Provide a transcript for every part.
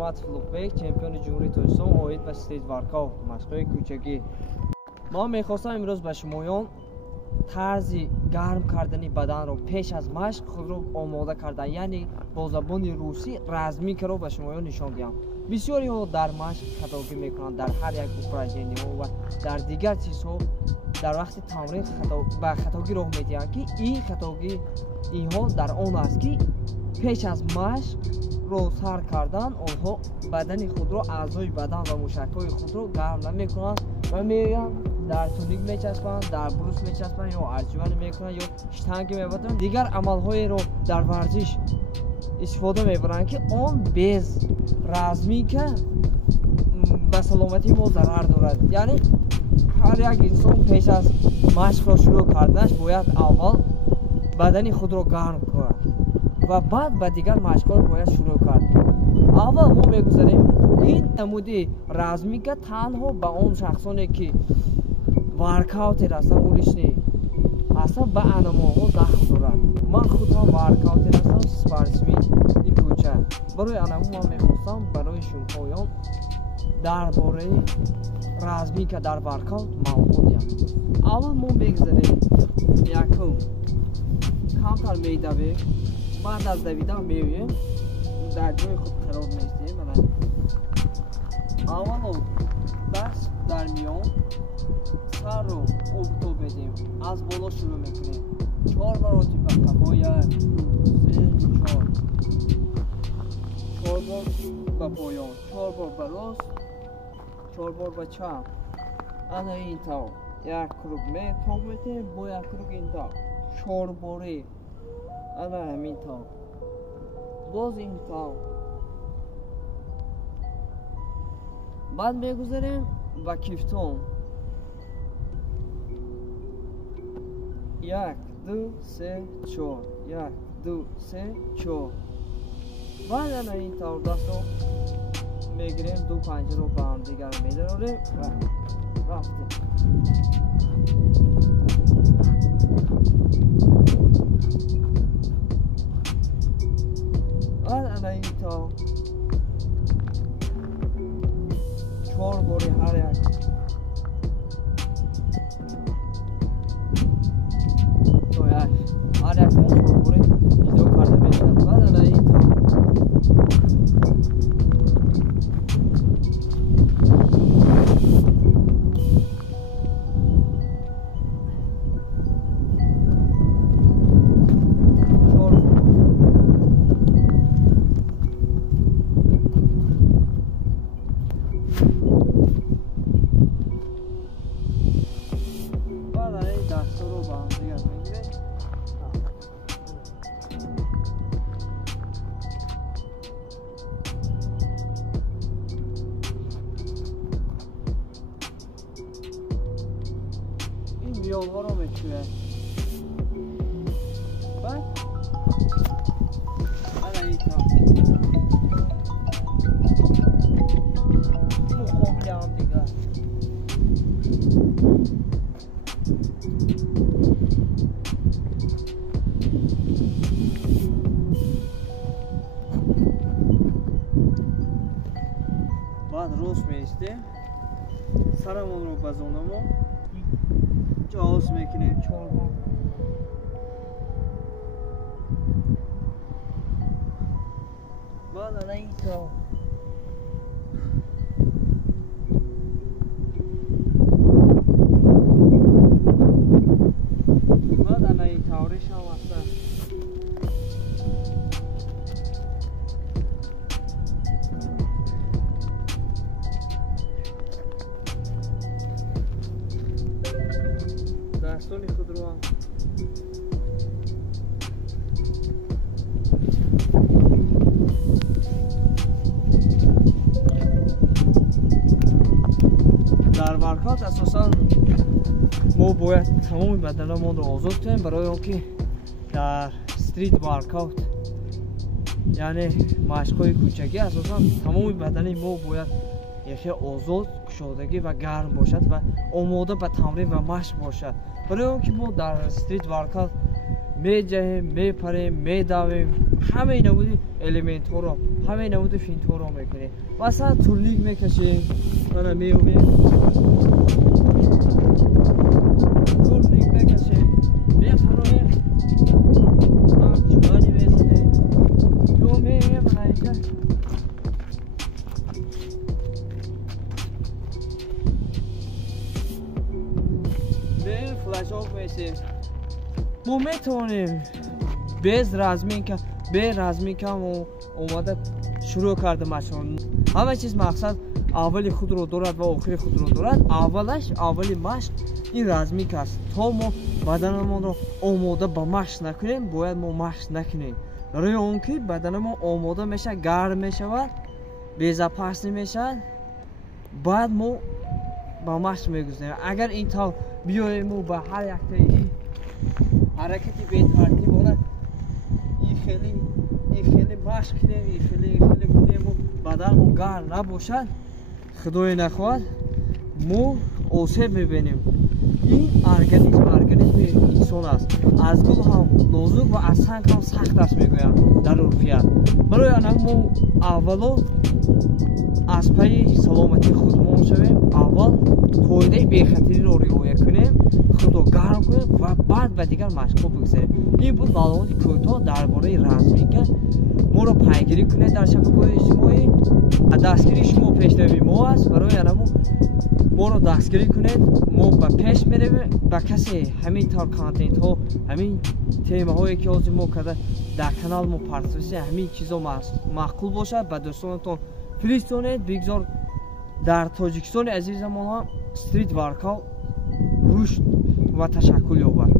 Hurmat Ulug'bek, чемпиони ҷумҳурии Тоҷикистон оид ба стрит воркаут, машқҳои кӯчагӣ. Ман мехостам имрӯз ба шумоён тарзи гарм кардани баданро пеш аз машқ худро омода кардан, яъне бо забони русӣ размикаро ба шумоён нишон диҳам. Бисёриҳо дар машқ хатогӣ мекунанд, дар ҳар як упражнениҳо ва дар дигар чизҳо дар вақти тамрин ба хатогӣ роҳ медиҳанд, ки ин хатогӣ инҳо дар он аст, ки пеш аз машқро сар кардан онҳо бадани худро, аъзои бадан ва мушакҳои худро гарм намекунанд ва меоянд дар туник мечаспанд, дар брус мечаспанд ё арҷуванӣ мекунанд ё штанги мебаранд. Дигар амалҳоеро дар варзиш истифода мебаранд, ки он без размика ба саломатии мо зарар дорад. Яъне ҳар як инсон пеш аз машқро шурӯъ карданаш бояд аввал бадани худро гарм кунад ва баъд ба дигар машқҳо бояд шурӯъ кард. Аввал мо мегузарем ин намуди размика танҳо ба он шахсоне ки воркаутер ҳастанд, улични ҳастанд, ба анамоҳо дахл дорад. Ман худам воркаутер ҳастам, спортсмени кӯча. Барои анамо ман мехостам барои шумоён дар бораи размика дар воркаут маълумот диҳам. Аввал мо мегузарем якум камтар медавем, баъд аз давидан меоем дар ҷои худ қарор меистем. Аввало даст дар миён, сарро обтоб медем, аз боло шурӯъ мекунем. 4 маротиба кафо, 1, 2, 3, 4. 4 бор ба поён, 4 бор ба рост, 4 бор ба чап. Ана ин тавр. Як круг метоб метем, бо як круг ин тавр. 4 боре. Ана ҳамин тавр. Боз ин тавр. баъд мегузарем ба кифтон. 1, 2, 3, 4. 1, 2, 3, 4. баъд ана ин тавр дастро мегирем, ду панҷаро ба ҳамдигар медарорем ва рафтем. баъд ана ин тавр 4 бори ҳар як. То як ҳар як 4 бори иҷро карда мешавад. баъд ана ин тавр миёнҳоро мечӯяд. баъд ана ин тавр муқобили ҳамдигар. баъд рост меистем, сарамонро ба зонамо ҷоз мекунем 4 бор. баъд ана ин тавр баъд ана ин тавришам аста дастони худро дар воркаут асосан мо бояд тамоми баданамонро озод кунем, барои он ки дар стрит воркаут яъне машқҳои кӯчагӣ асосан тамоми бадани мо бояд яхе озод, кушодагӣ ва гарм бошад ва омода ба тамрин ва машқ бошад. барои он ки мо дар стрит воркаут меҷаҳем, мепарем, медавем, همه نمود الیمنت ها رو همه نمود فینت ها رو میکنیم مثلا تورنیک میکشیم من میومیم تورنیک میکشیم میفرویم جوانی میزنیم جو میریم اینجا به فلش آف میسیم ما میتونیم bez razminka اومده شروع کرده مشون همه چیز مقصد اولی خود رو دارد و آخری خود رو دارد اولی مشق این رازمینک است تا ما بدنمون رو آماده به مشق نکنیم باید ما مشق نکنیم روی اون که بدن ما آماده میشه گرم میشود بی‌زپرسی میشه بعد ما به مشق میگذاریم اگر این تا بیایم و به هر یک تایی حرکتی بی‌ترتیب بود این خیلی مشق کنیم این خیلی کنیم و بدنمون گرم نباشد خدای نخواد ما آسیب میبینیم این ارگانیسم انسان است از گل هم نازک و از سنگ هم سخت است میگویم در عرفیت برای آن ما اولا از پی سلامتی خودمون شویم اول قاعده بی‌خطری رو رعایت کنیم خود رو گرم کنیم و بعد به دیگر مشق‌ها بگذاریم این بود معلومات کوتاه درباره رازمینک ما رو پیگیری کنید در شبکه‌های اجتماعی دستگیری شما پیشروی ما است برای آن ما رو دستگیری کنید ما به پیش میریم به کسی همین طور کانتنت ها همین تیمه هایی که از ما کرده در کانال ما پرسوسی همین چیزا معقول باشه به دوستانتون فرستونید بگذار در تاجیکستان عزیزمان ها استریت ورکاوت رشد و تشکل یابد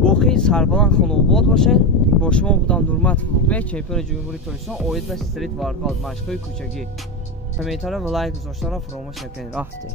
باقی سربلند خانواد باشید با شما بودم نورمت فلوبک چمپیون جمهوری تاجیکستان اوید به استریت ورکاوت مشق‌های کوچکی کامنت و لایک گذاشتن را فراموش نکنید. رفتید